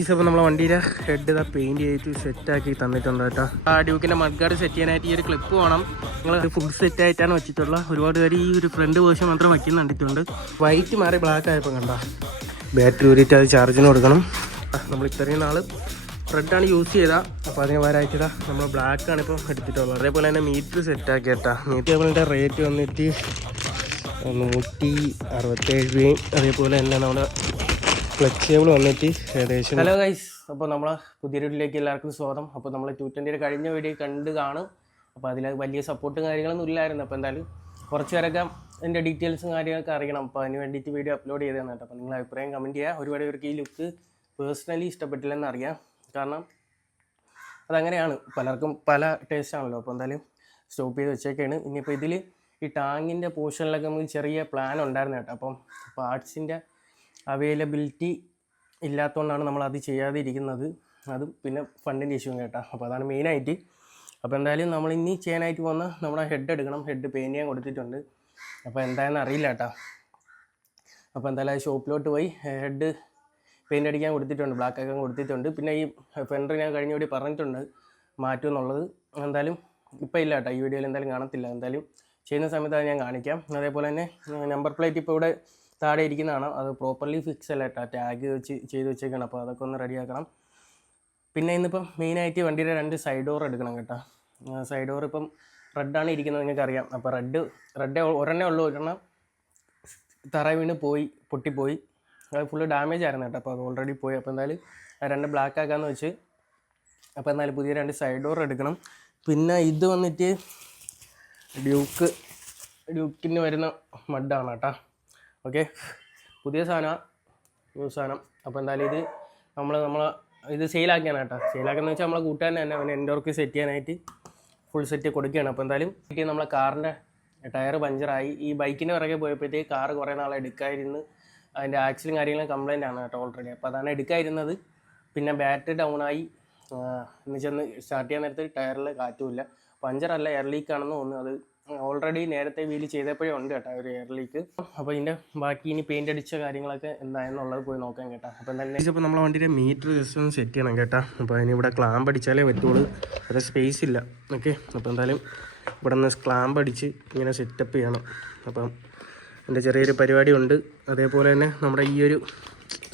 ഇപ്പോൾ നമ്മളെ വണ്ടിയുടെ ഹെഡ് ഇതാ പെയിന്റ് ചെയ്ത് സെറ്റാക്കി തന്നിട്ടുണ്ട് കേട്ടോ. ആ ഡ്യൂക്കിന്റെ മഡ്ഗാർഡ് സെറ്റ് ചെയ്യാനായിട്ട് ഈ ഒരു ക്ലിപ്പ് വേണം. നിങ്ങൾ ഫുൾ സെറ്റ് ആയിട്ടാണ് വെച്ചിട്ടുള്ള. ഒരുപാട് പേര് ഈ ഒരു ഫ്രണ്ട് വേർഷൻ മാത്രം വയ്ക്കുന്ന കണ്ടിട്ടുണ്ട്. വൈറ്റ് മാറി ബ്ലാക്ക് ആയപ്പോൾ കണ്ട? ബാറ്ററി ഊരിയിട്ട് അത് ചാർജിന് കൊടുക്കണം. നമ്മൾ ഇത്രയും നാൾ റെഡാണ് യൂസ് ചെയ്താൽ അപ്പോൾ അതിന് പകരമായിട്ടാ നമ്മൾ ബ്ലാക്ക് ആണ് ഇപ്പോൾ എടുത്തിട്ടുള്ളത്. അതേപോലെ തന്നെ മീറ്റർ സെറ്റ് ആക്കി കേട്ടാ. മീറ്റർ കേബിളിന്റെ റേറ്റ് വന്നിട്ട് നൂറ്റി അറുപത്തേഴ് രൂപയും അതേപോലെ തന്നെ നമ്മുടെ ഫ്ലെക്സ് കേബിൾ വന്നിട്ട് ഏകദേശം ഹലോ ഗൈസ് അപ്പോൾ നമ്മൾ പുതിയ വീട്ടിലേക്ക് എല്ലാവർക്കും സ്വാഗതം. അപ്പോൾ നമ്മൾ ടു ട്വന്റിയുടെ കഴിഞ്ഞ വീഡിയോ കണ്ട് കാണും. അപ്പോൾ അതിൽ വലിയ സപ്പോർട്ടും കാര്യങ്ങളൊന്നും ഇല്ലായിരുന്നു. അപ്പോൾ എന്തായാലും കുറച്ച് പേരൊക്കെ എന്റെ ഡീറ്റെയിൽസും കാര്യങ്ങളൊക്കെ അറിയണം. അപ്പോൾ അതിന് വേണ്ടിയിട്ട് വീഡിയോ അപ്ലോഡ് ചെയ്തതാണ് കേട്ടോ. അപ്പോൾ നിങ്ങൾ അഭിപ്രായം കമന്റ് ചെയ്യുക ഒരുപാട് പേർക്ക് ഈ ലുക്ക് പേഴ്സണലി ഇഷ്ടപ്പെട്ടില്ലെന്ന് അറിയാം. കാരണം അതങ്ങനെയാണ്. പലർക്കും പല ടേസ്റ്റ് ആണല്ലോ. അപ്പോൾ എന്തായാലും സ്റ്റോപ്പ് ചെയ്ത് വെച്ചേക്കാണ്. ഇനിയിപ്പോൾ ഇതിൽ ഈ ടാങ്ങിന്റെ പോർഷനിലൊക്കെ നമുക്ക് ചെറിയ പ്ലാൻ ഉണ്ടായിരുന്നു കേട്ടോ. അപ്പം പാർട്സിന്റെ അവൈലബിലിറ്റി ഇല്ലാത്തതുകൊണ്ടാണ് നമ്മൾ അത് ചെയ്യാതെ ഇരിക്കുന്നത് അത് പിന്നെ ഫണ്ടിന്റെ ഇഷ്യൂ കേട്ടോ. അപ്പോൾ അതാണ് മെയിനായിട്ട് അപ്പോൾ എന്തായാലും നമ്മൾ ഇനി ചെയ്യാനായിട്ട് പോകുന്ന നമ്മുടെ ഹെഡ് എടുക്കണം. ഹെഡ് പെയിന്റ് ചെയ്യാൻ കൊടുത്തിട്ടുണ്ട്. അപ്പോൾ എന്തായെന്ന് അറിയില്ല കേട്ടോ. അപ്പോൾ എന്തായാലും ഷോപ്പിലോട്ട് പോയി ഹെഡ് പെയിന്റ് അടിക്കാൻ കൊടുത്തിട്ടുണ്ട് ബ്ലാക്ക് ആക്കാൻ കൊടുത്തിട്ടുണ്ട്. പിന്നെ ഈ ഫെൻഡർ ഞാൻ കഴിഞ്ഞ വീഡിയോ പറഞ്ഞിട്ടുണ്ട് മാറ്റും എന്നുള്ളത്. എന്തായാലും ഇപ്പോൾ ഇല്ല കേട്ടോ. ഈ വീഡിയോയിൽ എന്തായാലും കാണത്തില്ല. എന്തായാലും ചെയ്യുന്ന സമയത്ത് അത് ഞാൻ കാണിക്കാം. അതേപോലെ തന്നെ നമ്പർ പ്ലേറ്റ് ഇപ്പോൾ ഇവിടെ താഴെ ഇരിക്കുന്നതാണ്. അത് പ്രോപ്പർലി ഫിക്സ് അല്ല കേട്ടോ. ടാഗ് വെച്ച് ചെയ്ത് വെച്ചേക്കണം. അപ്പോൾ അതൊക്കെ ഒന്ന് റെഡിയാക്കണം പിന്നെ ഇന്നിപ്പം മെയിനായിട്ട് വണ്ടിയുടെ രണ്ട് സൈഡ് ഡോർ എടുക്കണം കേട്ടോ. സൈഡ് ഡോർ ഇപ്പം റെഡാണ് ഇരിക്കുന്നത് നിങ്ങൾക്ക് അറിയാം അപ്പോൾ റെഡ് റെഡ് ഒരെണ്ണേ ഉള്ളൂ. ഒരെണ്ണം തറ വീണ് പോയി പൊട്ടിപ്പോയി. അത് ഫുള്ള് ഡാമേജ് ആയിരുന്നു കേട്ടോ. അപ്പോൾ അത് ഓൾറെഡി പോയി. അപ്പോൾ എന്തായാലും രണ്ട് ബ്ലാക്ക് ആക്കാന്ന് വെച്ച് അപ്പോൾ എന്നാലും പുതിയ രണ്ട് സൈഡ് ഡോർ എടുക്കണം. പിന്നെ ഇത് വന്നിട്ട് ഡ്യൂക്ക് ഡ്യൂക്കിന് വരുന്ന മഡാണ് കേട്ടോ. ഓക്കെ? പുതിയ സാധനമാണ് ന്യൂ സാധനം. അപ്പോൾ എന്തായാലും ഇത് നമ്മൾ നമ്മൾ ഇത് സെയിലാക്കിയാണ് കേട്ടോ. സെയിലാക്കുന്നത് വെച്ചാൽ നമ്മളെ കൂട്ടുകാരൻ തന്നെ അവന് എന്റെ വർക്ക് സെറ്റ് ചെയ്യാനായിട്ട് ഫുൾ സെറ്റ് കൊടുക്കുകയാണ്. അപ്പോൾ എന്തായാലും നമ്മളെ കാറിന്റെ ടയർ പഞ്ചറായി ഈ ബൈക്കിന്റെ പിറകെ പോയപ്പോഴത്തേക്ക് കാറ് കുറേ നാളെ എടുക്കാതിരുന്ന് അതിന്റെ ആക്സിലും കാര്യങ്ങളും കംപ്ലൈന്റ് ആണ് കേട്ടോ ഓൾറെഡി അപ്പോൾ അതാണ് എടുക്കാതിരുന്നത്. പിന്നെ ബാറ്ററി ഡൗൺ ആയി. ചെന്ന് സ്റ്റാർട്ട് ചെയ്യാൻ നേരത്തെ ടയറിൽ കാറ്റുമില്ല പഞ്ചറല്ല എയർ ലീക്ക് ആണെന്ന് തോന്നുന്നു. അത് ഓൾറെഡി നേരത്തെ വീൽ ചെയ്തപ്പോഴേ ഉണ്ട് കേട്ടോ ഒരു എയർ ലീക്ക് അപ്പോൾ ബാക്കി ഇനി പെയിന്റ് അടിച്ച കാര്യങ്ങളൊക്കെ എന്തായെന്നുള്ളത് പോയി നോക്കാൻ കേട്ടോ. അപ്പോൾ തന്നെ ഇപ്പോൾ നമ്മളെ വണ്ടിയുടെ മീറ്റർ ജസ്റ്റ് സെറ്റ് ചെയ്യണം കേട്ടോ. അപ്പോൾ അതിന് ഇവിടെ ക്ലാമ്പ് അടിച്ചാലേ പറ്റുള്ളൂ. അത് സ്പേസ് ഇല്ല. ഓക്കെ അപ്പോൾ എന്തായാലും ഇവിടെ നിന്ന് ക്ലാമ്പ് അടിച്ച് ഇങ്ങനെ സെറ്റപ്പ് ചെയ്യണം. അപ്പം എന്റെ ചെറിയൊരു പരിപാടി ഉണ്ട്. അതേപോലെ തന്നെ നമ്മുടെ ഈ ഒരു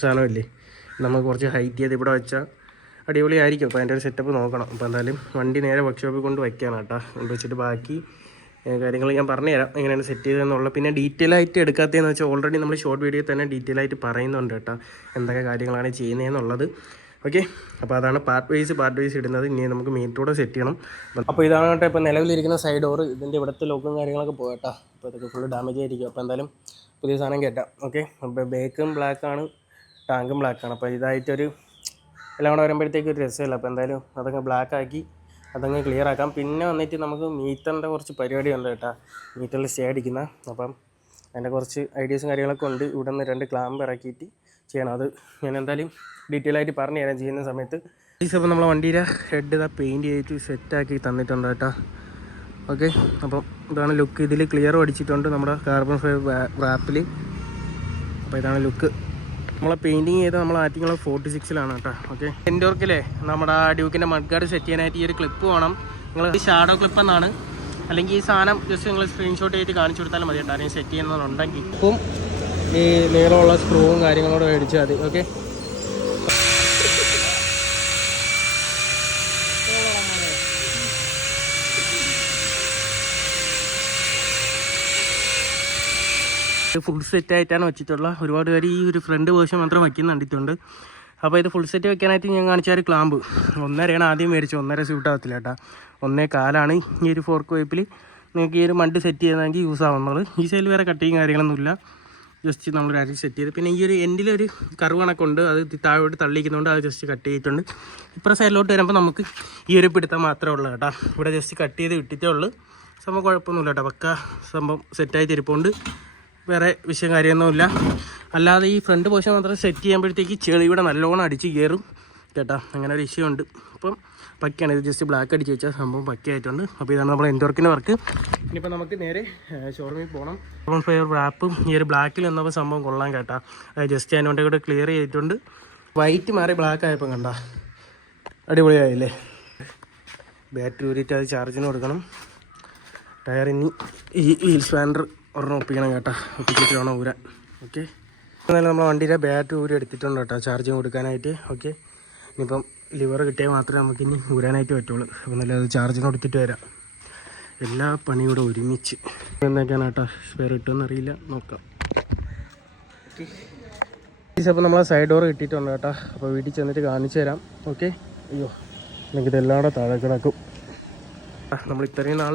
സാധനമില്ലേ? നമുക്ക് കുറച്ച് ഹൈറ്റ് ചെയ്ത് ഇവിടെ വെച്ചാൽ അടിപൊളിയായിരിക്കും. അപ്പോൾ അതിന്റെ ഒരു സെറ്റപ്പ് നോക്കണം. അപ്പോൾ എന്തായാലും വണ്ടി നേരെ വർക്ക്ഷോപ്പിൽ കൊണ്ട് വയ്ക്കാനാട്ടാ കൊണ്ട് വെച്ചിട്ട് ബാക്കി കാര്യങ്ങൾ ഞാൻ പറഞ്ഞുതരാം. എങ്ങനെയാണ് സെറ്റ് ചെയ്തതെന്നുള്ള പിന്നെ ഡീറ്റെയിൽ ആയിട്ട് എടുക്കാത്തതെന്ന് വെച്ചാൽ ഓൾറെഡി നമ്മൾ ഷോർട്ട് വീഡിയോ തന്നെ ഡീറ്റെയിൽ ആയിട്ട് പറയുന്നുണ്ട് കേട്ടോ. എന്തൊക്കെ കാര്യങ്ങളാണ് ചെയ്യുന്നതെന്നുള്ളത്. ഓക്കെ അപ്പോൾ അതാണ് പാർട്ട് വൈസ് പാർട്ട് വൈസ് ഇടുന്നത്. ഇനി നമുക്ക് മീറ്റോടെ സെറ്റ് ചെയ്യണം. അപ്പോൾ ഇതാണ് കേട്ടോ ഇപ്പോൾ നിലവിലിരിക്കുന്ന സൈഡ് ഡോർ ഇതിന്റെ ഇവിടുത്തെ ലോക്കും കാര്യങ്ങളൊക്കെ പോകട്ടോ അപ്പോൾ ഇതൊക്കെ ഫുൾ ഡാമേജ് ആയിരിക്കും. അപ്പോൾ എന്തായാലും പുതിയ സാധനം കേട്ടാം. ഓക്കെ അപ്പോൾ ബേക്കും ബ്ലാക്കാണ് ടാങ്കും ബ്ലാക്കാണ് അപ്പോൾ ഇതായിട്ടൊരു എല്ലാം കൂടെ വരുമ്പോഴത്തേക്ക് ഒരു രസമില്ല? അപ്പോൾ എന്തായാലും അതൊക്കെ ബ്ലാക്ക് ആക്കി അതങ്ങ് ക്ലിയർ ആക്കാം. പിന്നെ വന്നിട്ട് നമുക്ക് മീറ്ററിന്റെ കുറച്ച് പരിപാടി ഉണ്ട് കേട്ടോ. മീറ്ററിൽ സ്റ്റേ അടിക്കുന്ന. അപ്പം അതിന്റെ കുറച്ച് ഐഡിയസും കാര്യങ്ങളൊക്കെ ഉണ്ട്. ഇവിടെ നിന്ന് രണ്ട് ക്ലാമ്പ് ഇറക്കിയിട്ട് ചെയ്യണം. അത് ഞാൻ എന്തായാലും ഡീറ്റെയിൽ ആയിട്ട് പറഞ്ഞു തരാം ചെയ്യുന്ന സമയത്ത്. ഇപ്പം നമ്മളെ വണ്ടിയുടെ ഹെഡ് ഇതാ പെയിന്റ് ചെയ്തിട്ട് സെറ്റാക്കി തന്നിട്ടുണ്ട് കേട്ടോ. ഓക്കെ അപ്പം ഇതാണ് ലുക്ക് ഇതിൽ ക്ലിയർ അടിച്ചിട്ടുണ്ട് നമ്മുടെ കാർബൺ ഫൈബർ റാപ്പിൽ അപ്പോൾ ഇതാണ് ലുക്ക് നമ്മളെ പെയിന്റിങ് ചെയ്ത് നമ്മൾ ആറ്റിങ്ങളെ ഫോർട്ടി സിക്സിലാണ് കേട്ടോ. ഓക്കെ എന്റെ വർക്കിലെ നമ്മുടെ ഡ്യൂക്കിന്റെ മഡ്ഗാർഡ് സെറ്റ് ചെയ്യാനായിട്ട് ഈ ഒരു ക്ലിപ്പ് വേണം. നിങ്ങൾ ഷാഡോ ക്ലിപ്പ് എന്നാണ്. അല്ലെങ്കിൽ ഈ സാധനം ജസ്റ്റ് നിങ്ങൾ സ്ക്രീൻഷോട്ട് ചെയ്തിട്ട് കാണിച്ചു കൊടുത്താലും മതി കേട്ടോ. അല്ലെങ്കിൽ സെറ്റ് ചെയ്യുന്നതുണ്ടെങ്കിൽ ഇപ്പം ഈ നീളമുള്ള സ്ക്രൂവും കാര്യങ്ങളോട് മേടിച്ചാൽ മതി. ഓക്കെ ഫുൾ സെറ്റ് ആയിട്ടാണ് വെച്ചിട്ടുള്ളത്. ഒരുപാട് പേര് ഈ ഒരു ഫ്രണ്ട് വേർഷൻ മാത്രം വയ്ക്കുന്ന കണ്ടിട്ടുണ്ട്. അപ്പോൾ ഇത് ഫുൾ സെറ്റ് വെക്കാനായിട്ട് ഞാൻ കാണിച്ച ക്ലാമ്പ് ഒന്നരയാണ് ആദ്യം മേടിച്ചത്. ഒന്നര സ്യൂട്ട് ആകത്തില്ല കേട്ടോ. ഒന്നേ കാലാണ് ഈ ഒരു ഫോർക്ക് വൈപ്പിൽ നിങ്ങൾക്ക് ഈ ഒരു മണ്ട് സെറ്റ് ചെയ്യുന്നതെങ്കിൽ യൂസ് ആവുന്നത് ഈ സൈഡിൽ വേറെ കട്ടിങ് കാര്യങ്ങളൊന്നുമില്ല. ജസ്റ്റ് നമ്മൾ അരി സെറ്റ് ചെയ്ത്. പിന്നെ ഈ ഒരു എൻഡിലൊരു കറു കണക്കുണ്ട് അത് താഴോട്ട് തള്ളിക്കുന്നതുകൊണ്ട് അത് ജസ്റ്റ് കട്ട് ചെയ്തിട്ടുണ്ട്. ഇപ്പുറം സൈഡിലോട്ട് വരുമ്പോൾ നമുക്ക് ഈ ഒരു പിടുത്തം മാത്രമേ ഉള്ളൂ കേട്ടോ. ഇവിടെ ജസ്റ്റ് കട്ട് ചെയ്ത് ഇട്ടിട്ടേ ഉള്ളൂ. സംഭവം കുഴപ്പമൊന്നുമില്ല കേട്ടോ. പക്ക സംഭവം സെറ്റായി തിരിപ്പുണ്ട്. വേറെ വിഷയം കാര്യമൊന്നുമില്ല. അല്ലാതെ ഈ ഫ്രണ്ട് പോഷൻ മാത്രം സെറ്റ് ചെയ്യുമ്പോഴത്തേക്ക് ചെളി ഇവിടെ നല്ലോണം അടിച്ച് കയറും. കേട്ടോ അങ്ങനെ ഒരു ഇഷ്യൂ ഉണ്ട്. അപ്പം പക്കയാണ്. ഇത് ജസ്റ്റ് ബ്ലാക്ക് അടിച്ച് വെച്ചാൽ സംഭവം പക്കയായിട്ടുണ്ട്. അപ്പോൾ ഇതാണ് നമ്മുടെ എൻഡോർക്കിന്റെ വർക്ക് ഇനിയിപ്പോൾ നമുക്ക് നേരെ ഷോറൂമിൽ പോകണം കാർബൺ ഫയർ റാപ്പും ഈ ഒരു ബ്ലാക്കിൽ വന്നപ്പോൾ സംഭവം കൊള്ളാൻ കേട്ടാ. ജസ്റ്റ് അതിനോണ്ട് കൂടെ ക്ലിയർ ചെയ്തിട്ടുണ്ട്. വൈറ്റ് മാറി ബ്ലാക്ക് ആയപ്പോൾ കണ്ട. അടിപൊളിയായില്ലേ? ബാറ്ററി ഊരിയിട്ട് അത് ചാർജിന് കൊടുക്കണം. ടയർ ഇനി ഈ വീൽ സ്പാൻഡർ ഒരെണ്ണം ഒപ്പിക്കണം കേട്ടോ. ഒപ്പിച്ചിട്ട് വേണം ഊരാൻ. ഓക്കെ? എന്നാലും നമ്മൾ വണ്ടിയുടെ ബാറ്ററി ഊരി എടുത്തിട്ടുണ്ട് കേട്ടോ. ചാർജിങ് കൊടുക്കാനായിട്ട്. ഓക്കെ? ഇനിയിപ്പം ലിവർ കിട്ടിയാൽ മാത്രമേ നമുക്കിനി ഊരാനായിട്ട് പറ്റുള്ളൂ. അപ്പം നല്ല അത് ചാർജ് കൊടുത്തിട്ട് വരാം. എല്ലാ പണിയും കൂടെ ഒരുമിച്ച്. എന്തൊക്കെയാണ് കേട്ടോ? സ്പെയർ കിട്ടുമെന്ന് അറിയില്ല. നോക്കാം. അപ്പോൾ നമ്മളെ സൈഡ് ഡോർ കിട്ടിയിട്ടുണ്ട് കേട്ടോ. അപ്പോൾ വീട്ടിൽ ചെന്നിട്ട് കാണിച്ചു തരാം. ഓക്കെ? അയ്യോ. എനിക്കിതെല്ലാം കൂടെ താഴെ കിടക്കും. നമ്മൾ ഇത്രയും നാൾ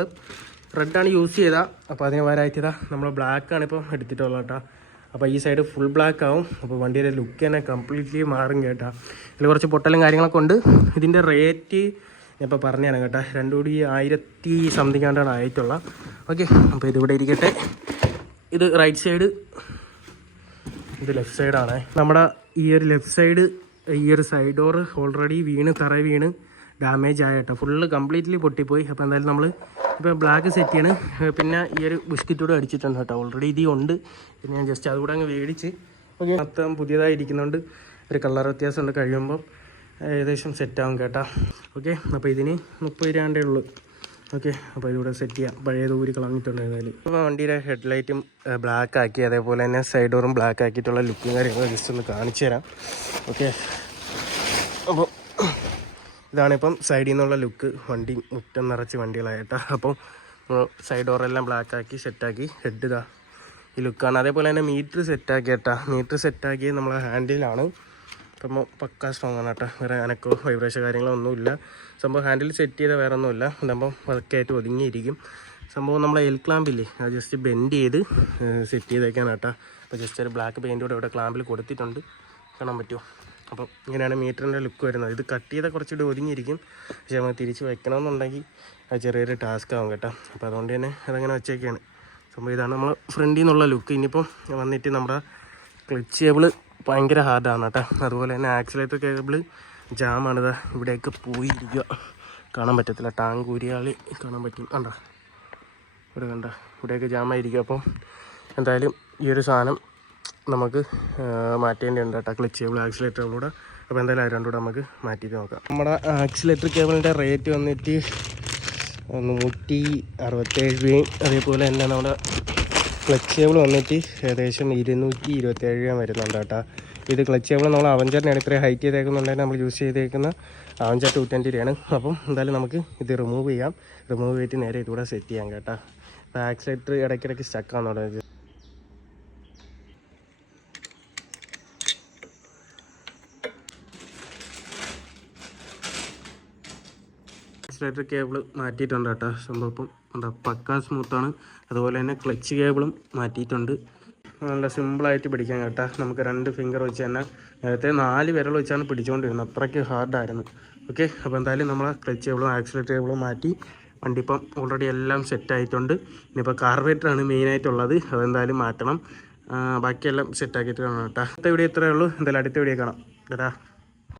റെഡാണ് യൂസ് ചെയ്താൽ അപ്പോൾ അതിന് പകരമായിട്ടാ നമ്മൾ ബ്ലാക്കാണ് ഇപ്പോൾ എടുത്തിട്ടുള്ളത് കേട്ടോ. അപ്പോൾ ഈ സൈഡ് ഫുൾ ബ്ലാക്ക് ആവും. അപ്പോൾ വണ്ടിയുടെ ലുക്ക് തന്നെ കംപ്ലീറ്റ്ലി മാറും കേട്ടോ. ഇതിൽ കുറച്ച് പൊട്ടലും കാര്യങ്ങളൊക്കെ ഉണ്ട്. ഇതിന്റെ റേറ്റ് ഞാൻ ഇപ്പോൾ കേട്ടോ. രണ്ടും കൂടി ആയിരത്തി സംതിങ് ആണ്ടാണ് ആയിട്ടുള്ള. ഓക്കെ അപ്പോൾ ഇതിവിടെ ഇരിക്കട്ടെ. ഇത് റൈറ്റ് സൈഡ് ഇത് ലെഫ്റ്റ് സൈഡാണ് നമ്മുടെ ഈ ഒരു ലെഫ്റ്റ് സൈഡ് ഈ ഒരു സൈഡ് ഡോർ ഓൾറെഡി വീണ് തറ വീണ് ഡാമേജ് ആയിട്ടോ ഫുള്ള് കംപ്ലീറ്റ്ലി പൊട്ടിപ്പോയി. അപ്പോൾ എന്തായാലും നമ്മൾ ഇപ്പോൾ ബ്ലാക്ക് സെറ്റ് ചെയ്യണം പിന്നെ ഈ ഒരു ബിസ്ക്കറ്റ് കൂടെ അടിച്ചിട്ടുണ്ട് കേട്ടോ. ഓൾറെഡി ഇത് ഉണ്ട്. പിന്നെ ഞാൻ ജസ്റ്റ് അതുകൂടെ അങ്ങ് മേടിച്ച് ഓക്കെ മൊത്തം പുതിയതായി ഒരു കളർ വ്യത്യാസമുണ്ട് കഴിയുമ്പം. ഏകദേശം സെറ്റാവും കേട്ടോ. ഓക്കെ അപ്പോൾ ഇതിന് മുപ്പത് രൂപേ ഉള്ളൂ. ഓക്കെ അപ്പോൾ ഇതിവിടെ സെറ്റ് ചെയ്യാം. പഴയത് ഊരി കളഞ്ഞിട്ടുണ്ട് ഏതായാലും. അപ്പോൾ വണ്ടിയുടെ ഹെഡ്ലൈറ്റും ബ്ലാക്ക് ആക്കി അതേപോലെ തന്നെ സൈഡ് ഡോറും ബ്ലാക്ക് ആക്കിയിട്ടുള്ള ലുക്കും കാര്യങ്ങളും ജസ്റ്റ് ഒന്ന് കാണിച്ചു തരാം. ഓക്കെ ഇതാണിപ്പം സൈഡിൽ നിന്നുള്ള ലുക്ക് വണ്ടി മുറ്റം നിറച്ച് വണ്ടികളായിട്ടാ. അപ്പം സൈഡ് ഡോറെല്ലാം ബ്ലാക്ക് ആക്കി സെറ്റാക്കി ഹെഡ് ഇതാ ഈ ലുക്കാണ് അതേപോലെ തന്നെ മീറ്റർ സെറ്റാക്കി കേട്ടാ മീറ്റർ സെറ്റാക്കി നമ്മളെ ഹാൻഡിലാണ് അപ്പം പക്ക സ്ട്രോങ് ആണ് കേട്ടോ. വേറെ അനക്കോ വൈബ്രേഷൻ കാര്യങ്ങളൊന്നുമില്ല സംഭവം ഹാൻഡിൽ സെറ്റ് ചെയ്ത വേറെ ഒന്നുമില്ല ഇതാകുമ്പോൾ വർക്കായിട്ട് ഒതുങ്ങിയിരിക്കും. സംഭവം നമ്മളെ എൽ ക്ലാമ്പില്ലേ അത് ജസ്റ്റ് ബെൻഡ് ചെയ്ത് സെറ്റ് ചെയ്തേക്കാണ് കേട്ടോ. അപ്പോൾ ജസ്റ്റ് ഒരു ബ്ലാക്ക് പെയിന്റ് കൂടെ ഇവിടെ ക്ലാമ്പിൽ കൊടുത്തിട്ടുണ്ട്. കാണാൻ പറ്റുമോ? അപ്പോൾ ഇങ്ങനെയാണ് മീറ്ററിന്റെ ലുക്ക് വരുന്നത്. ഇത് കട്ട് ചെയ്താൽ കുറച്ചുകൂടി ഒതുങ്ങിയിരിക്കും. പക്ഷേ നമുക്ക് തിരിച്ച് വെക്കണമെന്നുണ്ടെങ്കിൽ അത് ചെറിയൊരു ടാസ്ക് ആവും കേട്ടോ. അപ്പോൾ അതുകൊണ്ട് തന്നെ അതങ്ങനെ വെച്ചേക്കാണ്. സംഭവം ഇതാണ് നമ്മൾ ഫ്രണ്ടിൽ നിന്നുള്ള ലുക്ക്. ഇനിയിപ്പം വന്നിട്ട് നമ്മുടെ ക്ലിച്ച് കേബിൾ ഭയങ്കര ഹാർഡാണ് കേട്ടോ. അതുപോലെ തന്നെ ആക്സിലേറ്റർ കേബിൾ ജാമാണിത് ഇവിടെയൊക്കെ പോയിരിക്കുക. കാണാൻ പറ്റത്തില്ല. ടാങ്ക് ഊരിയാളി കാണാൻ പറ്റും. കണ്ട? ഇവിടെ കണ്ട? ഇവിടെയൊക്കെ ജാമായിരിക്കും. അപ്പം എന്തായാലും ഈ ഒരു സാധനം നമുക്ക് മാറ്റേണ്ടതുണ്ട് കേട്ടോ. ക്ലച്ച് കേബിൾ ആക്സിലേറ്ററിലൂടെ അപ്പോൾ എന്തായാലും അത് രണ്ടുകൂടെ നമുക്ക് മാറ്റിയിട്ട് നോക്കാം. നമ്മുടെ ആക്സിലേറ്റർ കേബിളിന്റെ റേറ്റ് വന്നിട്ട് നൂറ്റി അറുപത്തേഴ് രൂപയും അതേപോലെ തന്നെ നമ്മുടെ ക്ലച്ച് കേബിൾ വന്നിട്ട് ഏകദേശം ഇരുന്നൂറ്റി ഇരുപത്തേഴ് രൂപ വരുന്നുണ്ട് കേട്ടോ. ഇത് ക്ലച്ച് കേബിൾ നമ്മൾ അവഞ്ചറിനാണ് ഇത്രയും ഹൈറ്റ് ചെയ്തേക്കുന്നുണ്ടെങ്കിൽ നമ്മൾ യൂസ് ചെയ്തേക്കുന്ന അവഞ്ചർ ടു ട്വന്റി രൂപയാണ്. അപ്പം എന്തായാലും നമുക്ക് ഇത് റിമൂവ് ചെയ്യാം. റിമൂവ് ചെയ്തിട്ട് നേരെ ഇതുകൂടെ സെറ്റ് ചെയ്യാം കേട്ടോ. അപ്പോൾ ആക്സിലേറ്റർ ഇടയ്ക്കിടയ്ക്ക് സ്റ്റക്കാന്ന് ആക്സിലേറ്റർ കേബിൾ മാറ്റിയിട്ടുണ്ട് കേട്ടോ. സംഭവം എന്താ പക്കാ സ്മൂത്താണ്. അതുപോലെ തന്നെ ക്ലച്ച് കേബിളും മാറ്റിയിട്ടുണ്ട്. നല്ല സിമ്പിളായിട്ട് പിടിക്കാൻ കേട്ടോ. നമുക്ക് രണ്ട് ഫിംഗർ വെച്ച് തന്നെ നേരത്തെ നാല് വിരൽ വെച്ചാണ് പിടിച്ചുകൊണ്ടിരുന്നത്. അത്രയ്ക്ക് ഹാർഡായിരുന്നു ഓക്കെ അപ്പോൾ എന്തായാലും നമ്മൾ ക്ലച്ച് കേബിളും ആക്സിലേറ്റർ കേബിളും മാറ്റി വണ്ടി ഇപ്പം ഓൾറെഡി എല്ലാം സെറ്റ് ആയിട്ടുണ്ട്. ഇനിയിപ്പോൾ കാർബറേറ്ററാണ് മെയിനായിട്ടുള്ളത് അതെന്തായാലും മാറ്റണം. ബാക്കിയെല്ലാം സെറ്റ് ആക്കിയിട്ട് കാണാം കേട്ടോ. അടുത്ത വീഡിയോ ഇത്രയേ ഉള്ളൂ. എന്തായാലും അടുത്ത വീഡിയോ കാണാം. കേട്ടാ